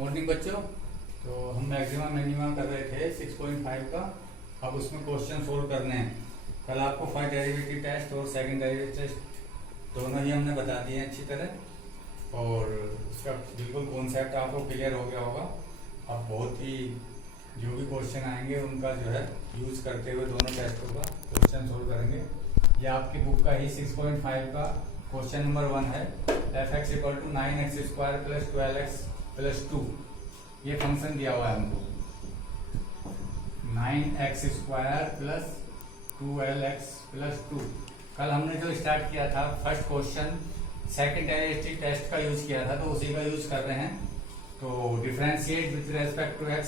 Morning बच्चों, तो हम मैक्सिमम मिनिमम कर रहे थे 6.5 का। अब उसमें क्वेश्चन सोल्व करने हैं। कल आपको फर्स्ट डेरिवेटिव टेस्ट और सेकंड डेरिवेटिव टेस्ट दोनों ही हमने बता दिए अच्छी तरह, और उसका बिल्कुल कॉन्सेप्ट आपको क्लियर हो गया होगा। अब बहुत ही जो भी क्वेश्चन आएंगे उनका जो है यूज करते हुए दोनों टेस्टों का क्वेश्चन सोल्व करेंगे। ये आपकी बुक का ही 6.5 का क्वेश्चन नंबर 1 है। f(x = 9x² + 12x + 2 ये फंक्शन दिया हुआ है हमको। 9x² + 12x + 2। कल हमने जो स्टार्ट किया था first question second derivative test का यूज किया था, तो उसी का यूज कर रहे हैं। तो differentiate with respect to x,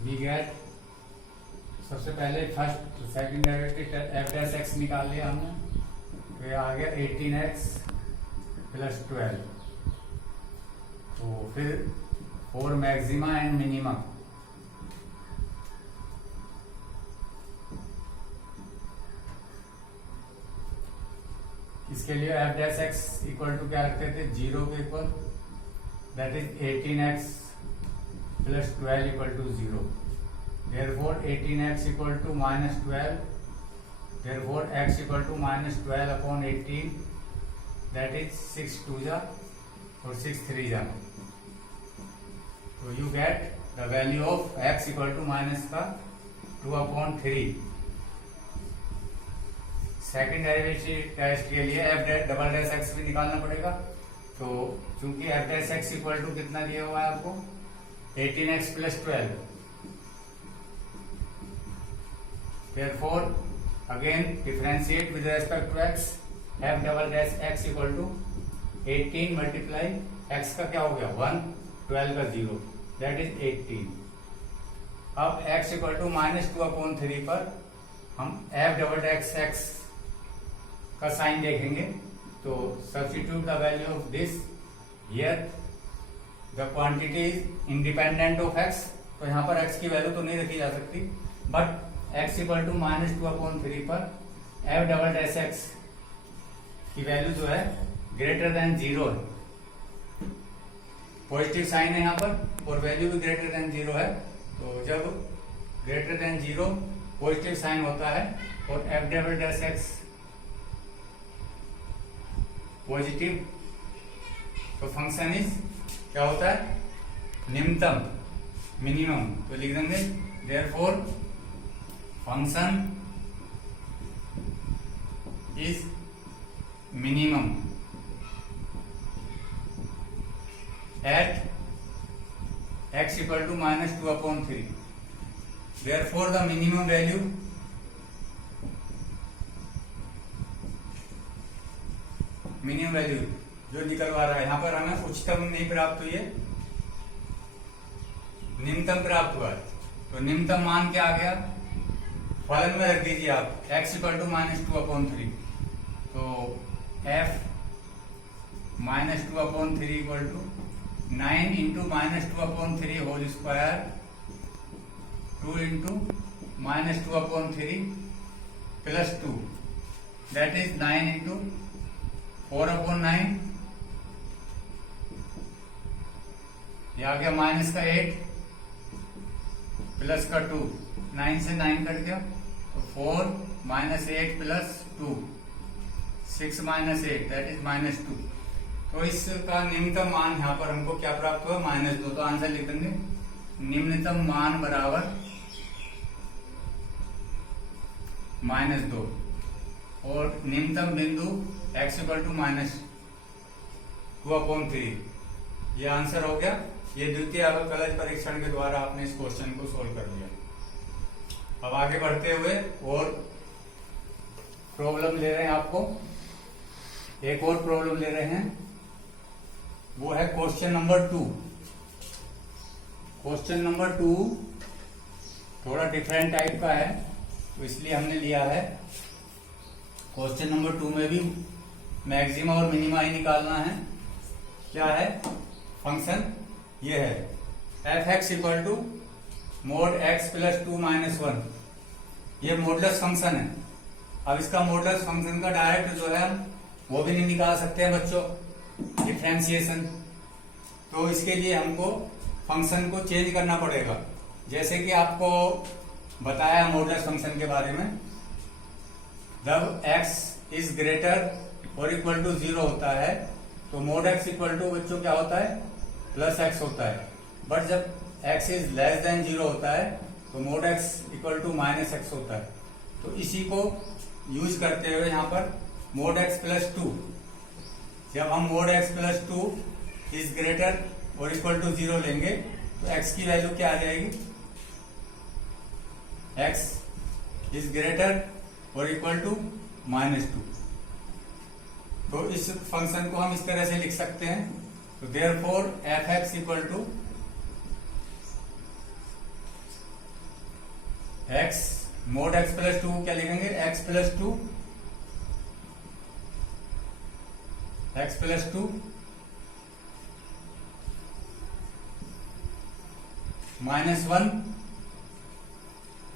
we get सबसे पहले फर्स्ट सेकंड डेरिवेटिव f(x) निकाल लिया हमने, तो ये आ गया 18x + 12। तो फिर फॉर मैक्सिमा एंड मिनिमा, इसके लिए f(x) = क्या रखते थे, 0 के equal, that is 18x + 12 = 0। therefore 18x = -12, therefore x = -12/18, that is 6 2 जा और 6 3 जा। तो you get the value of x = -2/3। Second derivative test के लिए f(x) भी निकालना पड़ेगा। तो चूंकि f(x) = कितना दिया हुआ है आपको, 18x + 12, therefore again differentiate with respect to x, f(x) = 18 × x का क्या हो गया 1, 12 का 0, that is 18। अब x = -2/3 पर हम f(x) का साइन देखेंगे। तो substitute the value of this here, the quantity is independent of x। तो यहाँ पर x की वैल्यू तो नहीं रखी जा सकती, बट x = -2/3 पर f(x) की वैल्यू जो है >0 है। पॉजिटिव साइन है यहाँ पर और वैल्यू भी >0 है। तो जब >0 पॉजिटिव साइन होता है और f(x) पॉजिटिव, तो फंक्शन इज क्या होता है, निम्नतम, मिनिमम। तो लिख देंगे therefore function is minimum at x = -2/3। therefore the minimum value जो निकलवा रहा है यहाँ पर हमें उच्चतम नहीं प्राप्त हुई है, निम्नतम प्राप्त हुआ है। तो निम्नतम मान क्या आ गया, फलन में रख दीजिए आप, x = -2/3। तो f -2/3 = 9 × -2/3 whole square 2 × -2/3 + 2, that is 9 × 4/9। ये आ गया -8 प्लस का 2, 9 से 9 कट गया, तो 4 - 8 + 2, 6 - 8, दैट इज -2। तो इसका निम्नतम मान यहाँ पर हमको क्या प्राप्त हुआ, -2। तो आंसर लिख देंगे निम्नतम मान बराबर -2, और निम्नतम बिंदु x = -2/3। ये आंसर हो गया। ये द्वितीय अवकलज परीक्षण के द्वारा आपने इस क्वेश्चन को सोल्व कर लिया। अब आगे बढ़ते हुए और प्रॉब्लम ले रहे हैं आपको, एक और प्रॉब्लम ले रहे हैं, वो है क्वेश्चन नंबर 2। क्वेश्चन नंबर 2 थोड़ा डिफरेंट टाइप का है, तो इसलिए हमने लिया है। क्वेश्चन नंबर 2 में भी मैक्सिमा और मिनिमा ही निकालना है। क्या है फंक्शन, ये है f(x) = (x + 2 - 1)। ये मॉडुलस फंक्शन है। अब इसका मॉडुलस फंक्शन का डायरेक्ट जो है वो भी नहीं निकाल सकते हैं बच्चों। डिफरेंशिएशन। तो इसके लिए हमको फंक्शन को चेंज करना पड़ेगा। जैसे कि आपको बताया मॉडुलस फंक्शन के बारे में, जब x इज ग्रेटर और इक्वल टू 0 होता है तो मोड x इक्वल टू बच्चों क्या होता है, प्लस x होता है। बट जब x इज लेस देन 0 होता है तो mod x equal to minus x होता है। तो इसी को यूज करते हुए यहाँ पर मोड x प्लस 2, जब हम mode x plus 2 is greater और इक्वल टू 0 लेंगे तो x की वैल्यू क्या आ जाएगी, x इज ग्रेटर और इक्वल टू -2। तो इस फंक्शन को हम इस तरह से लिख सकते हैं। तो therefore f(x) equal to x mod x plus 2 क्या लिखेंगे, x plus 2 -1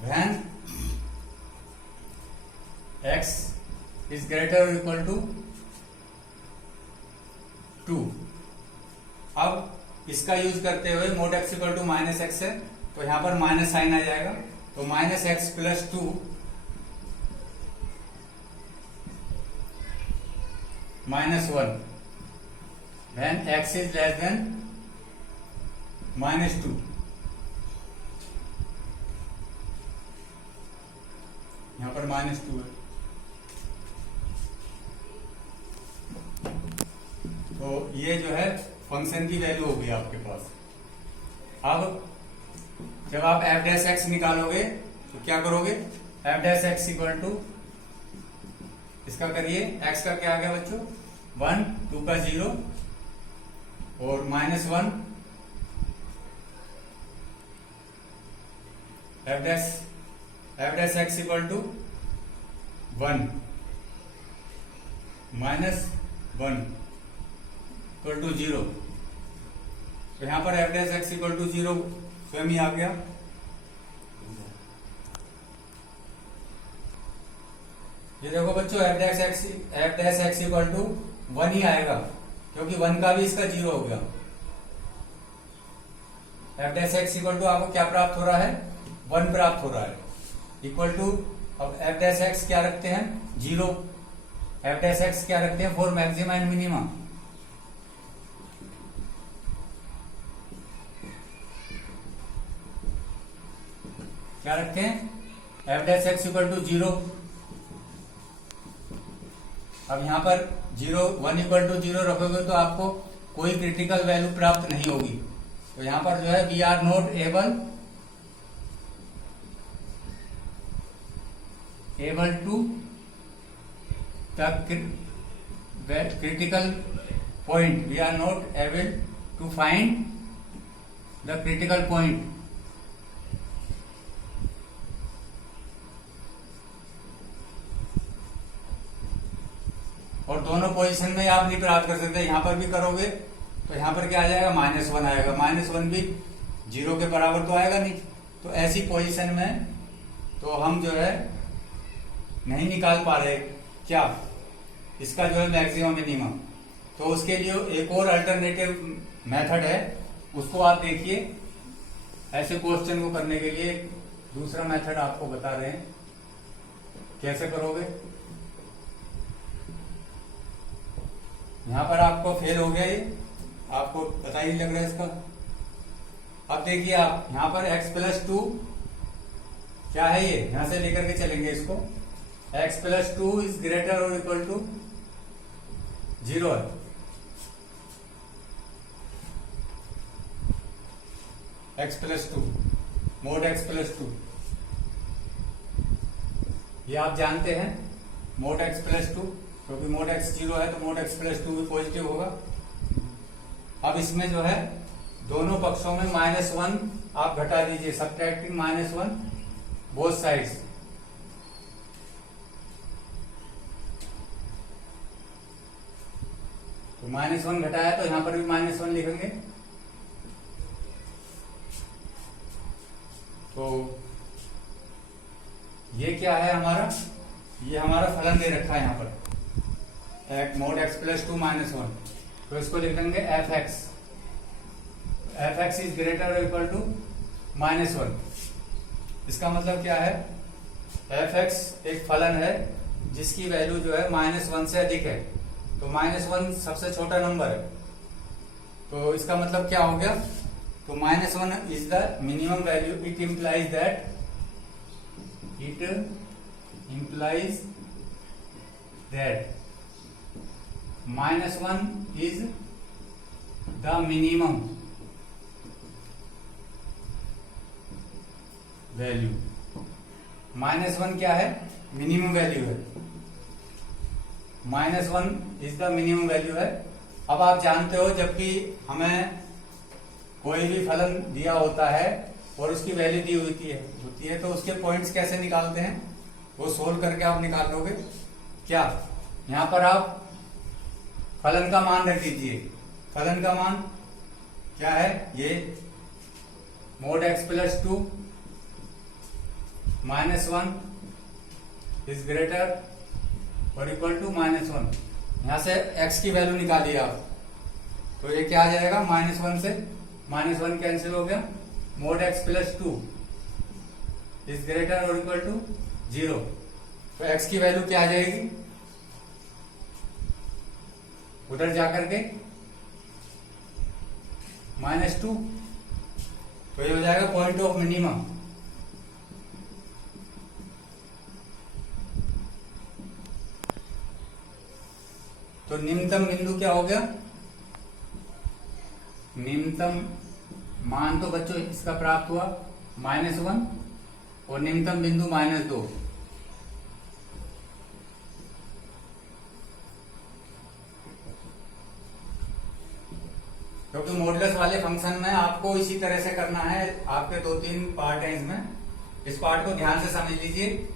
when x is greater or equal to 2। अब इसका यूज करते हुए mod x equal to -x है तो यहां पर माइनस साइन आ जाएगा। तो -x plus 2 -1 when x is less than -2। यहां पर -2 है। तो ये जो है फंक्शन की वैल्यू होगी आपके पास। अब जब आप f' निकालोगे तो क्या करोगे, f' इक्वल टू इसका करिए, x का क्या आ गया बच्चों, 1, 2 का 0 और -1 f' equal to 1 -1 equal to 0। तो यहां पर f' इक्वल टू 0 स्वयं ही आ गया। ये देखो बच्चों f' इक्वल टू 1 ही आएगा क्योंकि 1 का भी इसका 0 हो गया। f' इक्वल टू आपको क्या प्राप्त हो रहा है, 1 प्राप्त हो रहा है। इक्वल टू अब f' क्या रखते हैं, 0। f' क्या रखते हैं, फॉर मैक्सिमा एंड मिनिमा। क्या रखते हैं, f' इक्वल टू 0। अब यहां पर 1 इक्वल टू 0 रखोगे तो आपको कोई क्रिटिकल वैल्यू प्राप्त नहीं होगी। तो यहां पर जो है we are not able to the critical point, we are not able to find the critical point. और दोनों पोजीशन में आप नहीं प्राप्त कर सकते। यहां पर भी करोगे तो यहां पर क्या आ जाएगा, -1 आएगा। -1 भी 0 के बराबर तो आएगा नहीं। तो ऐसी पोजीशन में तो हम जो है नहीं निकाल पा रहे क्या, इसका जो है मैक्सिमम मिनिमम। तो उसके लिए एक और अल्टरनेटिव मेथड है, उसको आप देखिए। ऐसे क्वेश्चन को करने के लिए दूसरा मेथड आपको बता रहे हैं कैसे करोगे। यहां पर आपको फेल हो गया, ये आपको पता ही नहीं लग रहा है इसका। अब देखिए आप यहां पर x प्लस 2 क्या है, ये यहां से लेकर के चलेंगे इसको। x प्लस 2 इज ग्रेटर और इक्वल टू 0 है। x plus 2 mode x plus 2 ये आप जानते हैं, मोड x प्लस 2, क्योंकि मोड x 0 है तो मोड x प्लस 2 भी पॉजिटिव होगा। अब इसमें जो है दोनों पक्षों में -1 आप घटा दीजिए, सब्ट्रैक्टिंग -1 बोथ साइड्स। तो -1 घटाया तो यहां पर भी -1 लिखेंगे। तो ये क्या है हमारा, ये हमारा फलन दे रखा है यहां पर मोड x प्लस 2 -1। तो इसको लिख देंगे एफ एक्स इज ग्रेटर और इक्वल टू -1। इसका मतलब क्या है, एफ एक्स एक फलन है जिसकी वैल्यू जो है -1 से अधिक है। तो -1 सबसे छोटा नंबर है, तो इसका मतलब क्या हो गया, तो -1 is the minimum value. It implies that -1 is the minimum value. -1 क्या है, मिनिमम वैल्यू है। -1 इज द मिनिमम वैल्यू है। अब आप जानते हो जब भी हमें कोई भी फलन दिया होता है और उसकी वैल्यू दी होती है तो उसके पॉइंट्स कैसे निकालते हैं, वो सोल्व करके आप निकाल लोगे। क्या, यहां पर आप फलन का मान रख दीजिए। फलन का मान क्या है, ये mod x + 2 -1 इज ग्रेटर और इक्वल टू -1। यहां से x की वैल्यू निकालिए आप, तो ये क्या आ जाएगा, -1 से -1 कैंसिल हो गया। mod x + 2 इज ग्रेटर और इक्वल टू 0। तो x की वैल्यू क्या आ जाएगी, उधर जाकर के -2, तो ये हो जाएगा पॉइंट ऑफ मिनिमम। तो निम्नतम बिंदु क्या हो गया, निम्नतम मान तो बच्चों इसका प्राप्त हुआ -1 और निम्नतम बिंदु -2। क्योंकि मॉडुलस वाले फंक्शन में आपको इसी तरह से करना है। आपके 2-3 पार्ट हैं इसमें, इस पार्ट को ध्यान से समझ लीजिए।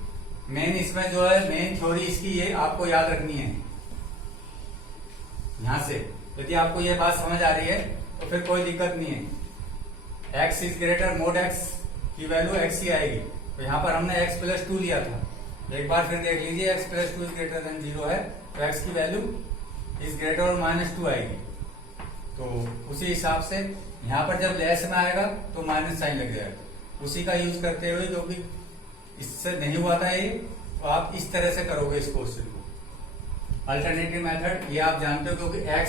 मेन इसमें जो है मेन थ्योरी इसकी ये आपको याद रखनी है। यहां से यदि आपको ये बात समझ आ रही है तो फिर कोई दिक्कत नहीं है। x is greater, mod x की वैल्यू x ही आएगी। तो यहाँ पर हमने x + 2 लिया था, एक बार फिर देख लीजिए x + 2 इज ग्रेटर देन 0 है, तो x की वैल्यू इज ग्रेटर और -2 आएगी। तो उसी हिसाब से यहाँ पर जब लेस में आएगा तो माइनस साइन लग जाएगा। उसी का यूज करते हुए, जो कि इससे नहीं हुआ था ये, तो आप इस तरह से करोगे इस क्वेश्चन को। अल्टरनेटिव मेथड ये आप जानते हो, क्योंकि x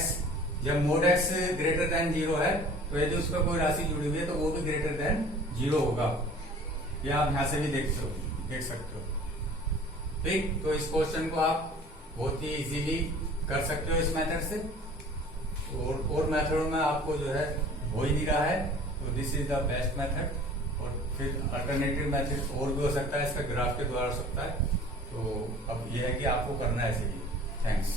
जब mod x ग्रेटर देन 0 है तो यदि उस पर कोई राशि जुड़ी हुई है तो वो भी ग्रेटर देन 0 होगा। ये आप यहां से भी देख सकते हो। ठीक, तो इस क्वेश्चन को आप बहुत ही इजीली कर सकते हो इस मेथड से। और मेथड में आपको जो है हो ही नहीं रहा है, तो this is the best method. और फिर अल्टरनेटिव मेथड और भी हो सकता है, इसका ग्राफ के द्वारा हो सकता है। तो अब यह है कि आपको करना है ऐसे ही। थैंक्स।